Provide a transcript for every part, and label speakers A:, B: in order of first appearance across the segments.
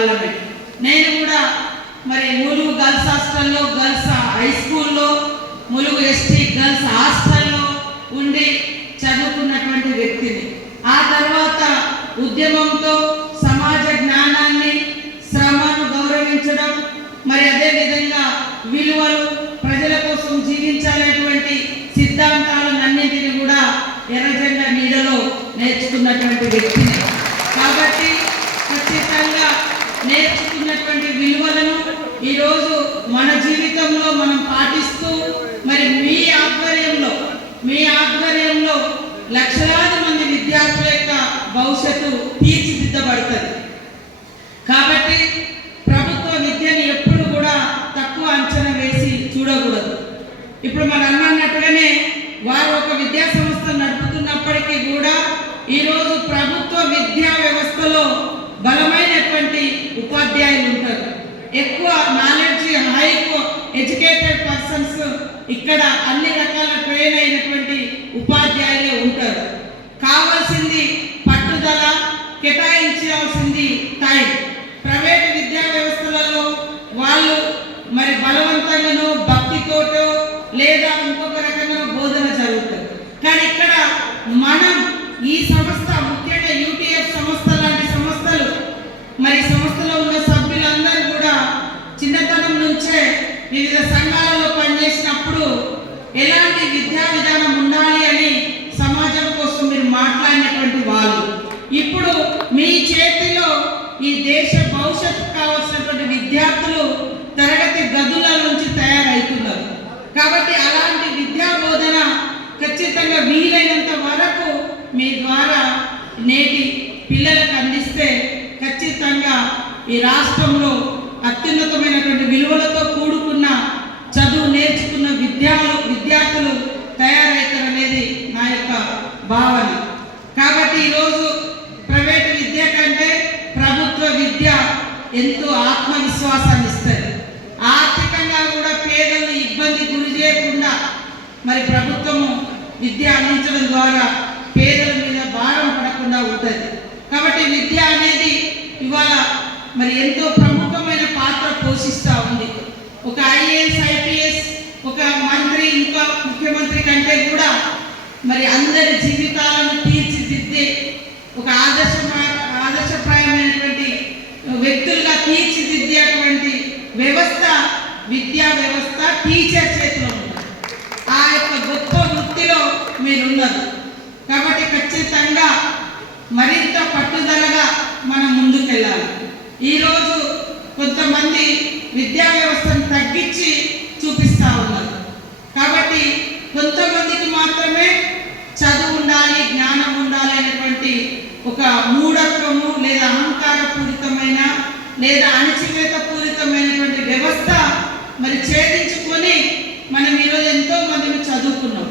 A: వాళ్ళమే నేను కూడా మరి ములుగు గర్ల్స్ హాస్టల్లో గర్ల్స్ హై స్కూల్లో ములుగు ఎస్టీ గర్ల్స్ హాస్టల్లో ఉండి చదువుకున్నటువంటి వ్యక్తిని. ఆ తర్వాత ఉద్యమంతో సమాజ జ్ఞానాన్ని శ్రమను గౌరవించడం మరి అదే విధంగా విలువలు ప్రజల కోసం జీవించాలనేటువంటి సిద్ధాంతాలను అన్నింటినీ కూడా ఎర్రజెండ నీడలో నేర్చుకున్నటువంటి వ్యక్తిని. నేర్చుకున్నటువంటి విలువలను ఈరోజు మన జీవితంలో మనం పాటిస్తూ మరి మీ ఆధ్వర్యంలో మీ ఆధ్వర్యంలో లక్షలాది మంది విద్యార్థుల యొక్క భవిష్యత్తు తీర్చిదిద్దబడుతుంది. కాబట్టి ప్రభుత్వ విద్యని ఎప్పుడు కూడా తక్కువ అంచనా వేసి చూడకూడదు. ఇప్పుడు మన అన్న అన్నట్టుగానే వారు ఒక విద్యా సంస్థ నడుపుతున్నప్పటికీ కూడా ఈరోజు ప్రభుత్వ విద్యా వ్యవస్థలో బలం ఉపాధ్యాయులు ఉంటారు. ఎక్కువ నాలెడ్జ్ హై ఎడ్యుకేటెడ్ పర్సన్స్ ఇక్కడ అన్ని రకాల ట్రైన్ అయినటువంటి ఉపాధ్యాయులే ఉంటారు. కావాల్సింది పట్టుదల కేటాయించాల్సింది టైం ప్రైవేట్ విద్యా వ్యవస్థలలో వాళ్ళు మరి బలవంతంగానూ భక్తితోటో లేదా ఇంకొక రకంగా బోధన జరుగుతుంది కానీ ఇక్కడ మనం ఈ సంస్థ ముఖ్యంగా యూటీఎఫ్ సంస్థ లాంటి సంస్థలు మరి సంస్థలో ఉన్న సభ్యులందరూ కూడా చిన్నతనం నుంచే వివిధ సంఘాలలో ఉన్నప్పుడు ఎలాంటి విద్యా విధానం ఉండాలి అని సమాజం కోసం మీరు మాట్లాడినటువంటి వాళ్ళు. ఇప్పుడు మీ చేతిలో ఈ దేశ భవిష్యత్తు కావాల్సినటువంటి విద్యార్థులు తరగతి గదుల నుంచి తయారవుతున్నారు కాబట్టి అలాంటి విద్యా బోధన ఖచ్చితంగా వీలైనంత వరకు మీ ద్వారా నేటి పిల్లలకు అందిస్తే ఖచ్చితంగా ఈ రాష్ట్రంలో అత్యున్నతమైనటువంటి విలువలతో కూడు విద్యార్థులు విద్యార్థులు తయారవుతారనేది నా యొక్క భావన. కాబట్టి ఈరోజు ప్రైవేట్ విద్య కంటే ప్రభుత్వ విద్య ఎంతో ఆత్మవిశ్వాసాన్ని ఇస్తుంది. ఆర్థికంగా కూడా పేదలు ఇబ్బంది గురి చేయకుండా మరి ప్రభుత్వము విద్య అందించడం ద్వారా పేదల మీద భారం పడకుండా ఉంటుంది కాబట్టి విద్య అనేది ఇవాళ మరి ఎంతో ప్రముఖమైన పాత్ర పోషిస్తూ ఉంది ఒక ఐఏఎస్ ఐపీఎస్ ఒక మంత్రి ఇంకా ముఖ్యమంత్రి కంటే కూడా మరి అందరి జీవితాలను తీర్చిదిద్దే ఒక ఆదర్శ ఆదర్శప్రాయమైనటువంటి వ్యక్తులుగా తీర్చిదిద్దేటువంటి వ్యవస్థ విద్యా వ్యవస్థ టీచర్ చేతిలో ఉంది. ఆ యొక్క గొప్ప వృత్తిలో మీరున్నారు కాబట్టి ఖచ్చితంగా మరింత పట్టుదలగా మనం ముందుకెళ్ళాలి. ఈరోజు కొంతమంది విద్యా వ్యవస్థను తగ్గించి చూపిస్తా ఉన్నారు కాబట్టి కొంతమందికి మాత్రమే చదువు ఉండాలి జ్ఞానం ఉండాలి అనేటువంటి ఒక మూఢత్వము లేదా అహంకారపూరితమైన లేదా అణచివేత పూరితమైనటువంటి వ్యవస్థ మరి ఛేదించుకొని మనం ఈరోజు ఎంతో మందిని చదువుకున్నాం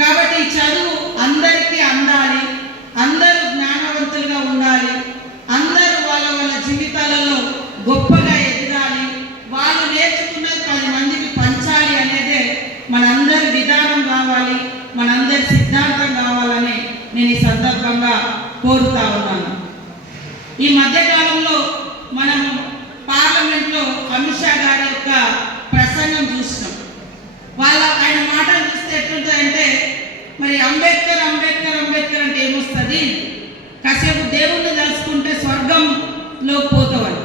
A: కాబట్టి ఈ చదువు అందరికీ అందాలి అందరూ జ్ఞానవంతులుగా ఉండాలి అందరూ వాళ్ళ వాళ్ళ జీవితాలలో గొప్పగా ఎదగాలి వాళ్ళు నేర్చుకున్నది పది మందికి పంచాలి అనేదే మనందరి విధానం కావాలి మనందరి సిద్ధాంతం కావాలని నేను ఈ సందర్భంగా కోరుతా ఉన్నాను. ఈ మధ్యకాలంలో మనం పార్లమెంట్లో అమిత్ షా గారి యొక్క ప్రసంగం చూసినాం. వాళ్ళ ఆయన మాటలు చూస్తే ఎట్లుంటాయంటే మరి అంబేద్కర్ అంబేద్కర్ అంబేద్కర్ అంటే ఏమొస్తుంది? కాసేపు దేవుణ్ణి తలుచుకుంటే స్వర్గంలో పోతావని.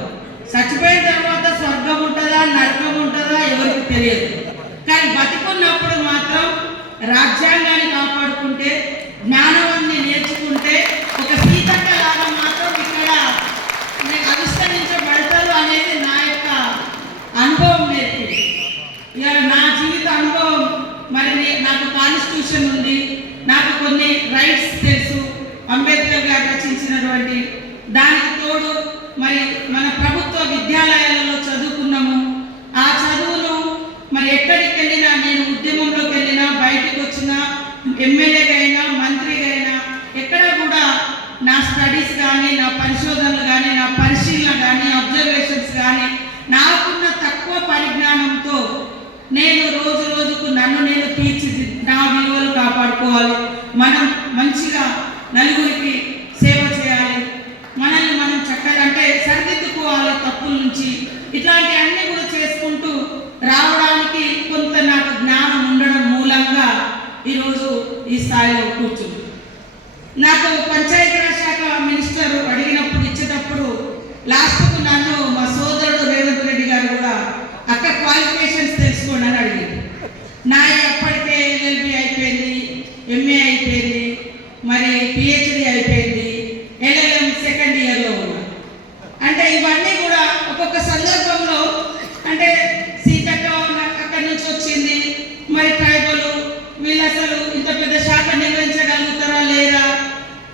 A: చచ్చిపోయిన తర్వాత స్వర్గం ఉంటుందా నరకం ఉంటుందా ఎవరికి తెలియదు. కానీ బతికున్నప్పుడు మాత్రం రాజ్యాంగాన్ని కాపాడుకుంటే జ్ఞానం నేర్చుకుంటే ఒక సీతక్క లాగా మాత్రం ఇక్కడ నేను ఆవిష్కరించబడతారు అనేది నా యొక్క అనుభవం నేర్పింది ఇవాళ నా జీవిత అనుభవం మరి నాకు కాన్స్టిట్యూషన్ ఉంది నాకు కొన్ని రైట్స్ తెలుసు అంబేద్కర్ గారు రచించినటువంటి. దానికి తోడు మరి మన ప్రభుత్వ విద్యాలయాలలో చదువుకున్నాము. ఆ చదువును మరి ఎక్కడికి వెళ్ళినా నేను ఉద్యమంలోకి వెళ్ళినా బయటకు వచ్చినా ఎమ్మెల్యేగా అయినా మంత్రిగా అయినా ఎక్కడ కూడా నా స్టడీస్ కానీ నా పరిశోధనలు కానీ నా పరిశీలన కానీ అబ్జర్వేషన్స్ కానీ నాకున్న తక్కువ పరిజ్ఞానం నేను రోజు రోజుకు నన్ను నేను తీర్చి నా విలువలు కాపాడుకోవాలి. మనం మంచిగా నలుగురికి సేవ చేయాలి. మనల్ని మనం చక్కగా అంటే సరిదిద్దుకోవాలి తప్పుల నుంచి. ఇట్లాంటి అన్ని కూడా చేసుకుంటూ రావడానికి కొంత నాకు జ్ఞానం ఉండడం మూలంగా ఈరోజు ఈ స్థాయిలో కూర్చుంది నాకు పంచాయతీరాజ్ శాఖ మినిస్టర్ అడిగినప్పుడు ఇచ్చేటప్పుడు లాస్ట్కు నన్ను మా సోదరుడు రేవంత్ రెడ్డి గారు కూడా అక్కడ క్వాలిఫికేషన్ వీళ్ళు అసలు ఇంత పెద్ద శాఖ నిర్వహించగలుగుతారా లేరా?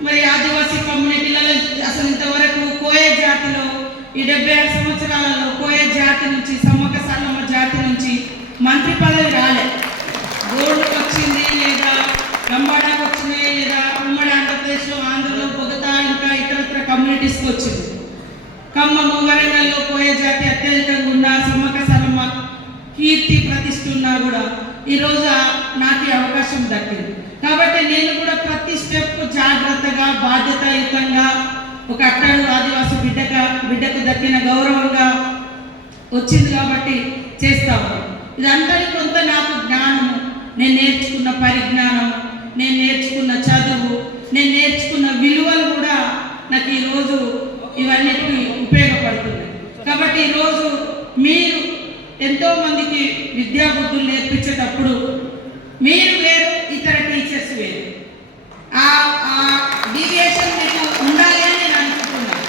A: మరి ఆదివాసీ కమ్యూనిటీలలో అసలు ఇంతవరకు కోయ జాతిలో ఈ డెబ్బై ఆరు సంవత్సరాలలో కోయ జాతి నుంచి సమ్మక సన్నమ్మ జాతి నుంచి మంత్రి పదవి రాలే. గోల్డ్కి వచ్చింది లేదా లంబాడాకు వచ్చినాయి లేదా ఉమ్మడి ఆంధ్రప్రదేశ్లో ఆంధ్రలో బొగతా ఇంకా ఇతరత్ర కమ్యూనిటీస్కి వచ్చింది. ఖమ్మము వరంగల్లో కోయే జాతి అత్యధికంగా ఉన్న సమ్మక సన్నమ్మ కీర్తి ప్రతిష్ఠ ఉన్నా కూడా ఈరోజు నాకు ఈ అవకాశం దక్కింది. కాబట్టి నేను కూడా ప్రతి స్టెప్ జాగ్రత్తగా బాధ్యతాయుతంగా ఒక అట్టడు ఆదివాసి బిడ్డగా బిడ్డకు దక్కిన గౌరవంగా వచ్చింది కాబట్టి చేస్తాము ఇదంతా కొంత నాకు జ్ఞానము. నేను నేర్చుకున్న పరిజ్ఞానం నేను నేర్చుకున్న చదువు నేను నేర్చుకున్న విలువలు కూడా నాకు ఈరోజు ఇవన్నీ ఉపయోగపడుతుంది కాబట్టి ఈరోజు మీరు ఎంతో మందికి విద్యాబుద్ధులు నేర్పించేటప్పుడు మీరు వేరు ఇతర టీచర్స్ వేరు ఆ డీవియేషన్ మీకు ఉండాలి అని నేను అనుకుంటున్నాను.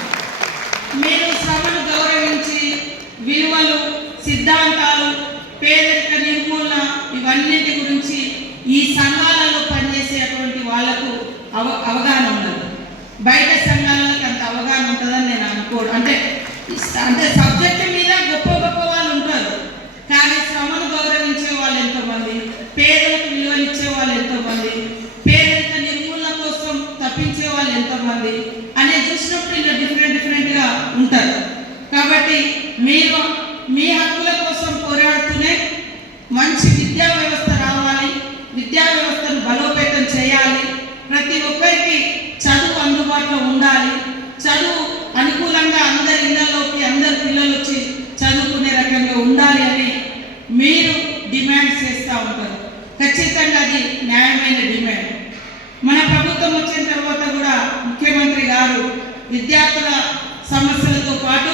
A: మీరు శ్రమను గౌరవించి విలువలు సిద్ధాంతాలు పేదరిక నిర్మూలన ఇవన్నిటి గురించి ఈ సంఘాలలో పనిచేసేటువంటి వాళ్ళకు అవ అవగాహన ఉండదు. బయట సంఘాలకు అంత అవగాహన ఉంటుందని నేను అనుకోడు అంటే అంటే సబ్జెక్ట్ మీద గొప్ప గొప్ప వాళ్ళు ఉంటారు కానీ శ్రమను గౌరవించే వాళ్ళు ఎంతోమంది పేదలకు విలువనిచ్చే వాళ్ళు ఎంతోమంది పేదరిక నిర్మూలన కోసం తప్పించే అనేది చూసినప్పుడు ఇలా డిఫరెంట్ డిఫరెంట్గా ఉంటారు. కాబట్టి మీరు మీ హక్కుల కోసం పోరాడుతూనే మంచి విద్యా వ్యవస్థ రావాలి విద్యా వ్యవస్థను బలోపేతం చేయాలి ప్రతి ఒక్కరికి చదువు అందుబాటులో ఉండాలి చదువు అనుకూలంగా అందరి ఇళ్ళలోకి అందరి పిల్లలు వచ్చి చదువుకునే రకంగా ఉండాలి అని మీరు డిమాండ్ చేస్తూ ఉంటారు ఖచ్చితంగా అది న్యాయమైన డిమాండ్ మన ప్రభుత్వం వచ్చిన తర్వాత కూడా ముఖ్యమంత్రి గారు విద్యార్థుల సమస్యలతో పాటు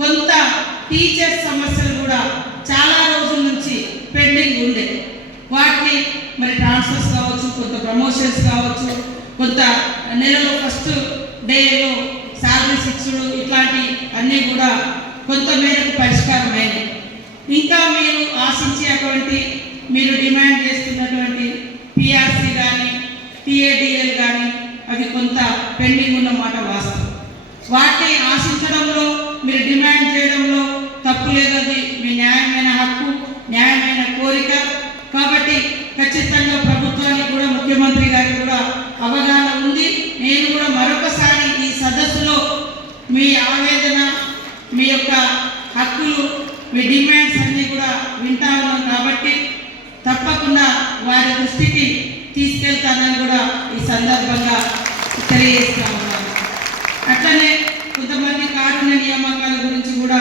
A: కొంత టీచర్స్ సమస్యలు కూడా చాలా రోజుల నుంచి పెండింగ్ ఉండే వాటిని మరి ట్రాన్స్ఫర్స్ కావచ్చు కొంత ప్రమోషన్స్ కావచ్చు కొంత నెలలో ఫస్ట్ డేలో శాలరీ శిక్షలు ఇట్లాంటి అన్నీ కూడా కొంత మేరకు ఇంకా మీరు ఆశించేటువంటి మీరు డిమాండ్ చేస్తున్నటువంటి పిఆర్సీ కానీ టీఏడిఎల్ కానీ అవి కొంత పెండింగ్ ఉన్న మాట వాస్తవం. వాటిని ఆశించడంలో మీరు డిమాండ్ చేయడంలో తప్పు లేదు అది మీ న్యాయమైన హక్కు న్యాయమైన కోరిక. కాబట్టి ఖచ్చితంగా ప్రభుత్వానికి కూడా ముఖ్యమంత్రి గారికి కూడా అవగాహన ఉంది. నేను కూడా మరొకసారి ఈ సదస్సులో మీ ఆవేదన మీ యొక్క హక్కులు మీ డిమాండ్స్ అన్నీ కూడా వింటా ఉన్నాం కాబట్టి తప్పకుండా వారి దృష్టికి తీసుకెళ్తానని కూడా ఈ సందర్భంగా తెలియజేస్తా ఉన్నాను. అట్లనే కొంతమంది కారుణ్య నియామకాల గురించి కూడా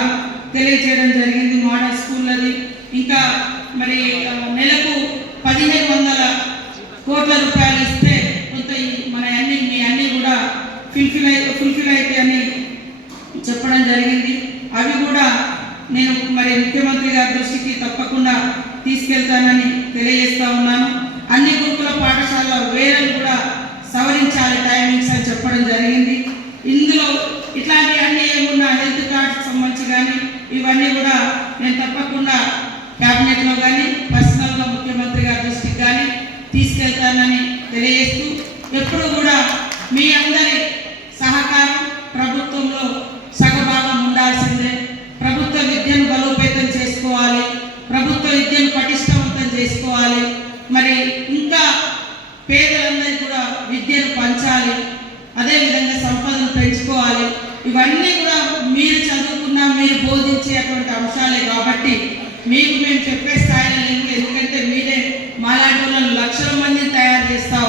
A: తెలియజేయడం జరిగింది మోడల్ స్కూళ్ళది ఇంకా మరి నెలకు పదిహేను వందల కోట్ల రూపాయలు ఇస్తే కొంత ఈ మన అన్ని మీ అన్ని కూడా ఫుల్ఫిల్ అయి ఫుల్ఫిల్ అయితే అని చెప్పడం జరిగింది. అవి కూడా నేను మరి ముఖ్యమంత్రి గారి దృష్టికి తప్పకుండా తీసుకెళ్తానని తెలియజేస్తా ఉన్నాను. అన్ని గురుకుల పాఠశాల వేరే కూడా సవరించాలి టైమింగ్స్ అని చెప్పడం జరిగింది. ఇందులో ఇట్లాంటి అన్ని ఏమున్నా హెల్త్ కార్డ్స్ సంబంధించి కానీ ఇవన్నీ కూడా నేను తప్పకుండా క్యాబినెట్లో కానీ పర్సనల్గా ముఖ్యమంత్రి గారి దృష్టికి కానీ తీసుకెళ్తానని తెలియజేస్తూ ఎప్పుడు కూడా మీ అందరి సహకారం ప్రభుత్వంలో సగభాగం ఉండాల్సిందే. ప్రభుత్వ విద్యను బలోపేతం చేసుకోవాలి. ప్రభుత్వ విద్యను పటిష్టవంతం చేసుకోవాలి. మరి ఇంకా పేదలందరికీ కూడా విద్యను పంచాలి. అదేవిధంగా సంపదను పెంచుకోవాలి. ఇవన్నీ కూడా మీరు చదువుకున్న మీరు బోధించేటువంటి అంశాలే కాబట్టి మీకు మేము చెప్పే స్థాయిలో ఎందుకంటే మీరే మాలాంటి వాళ్ళని లక్షల మందిని తయారు చేస్తా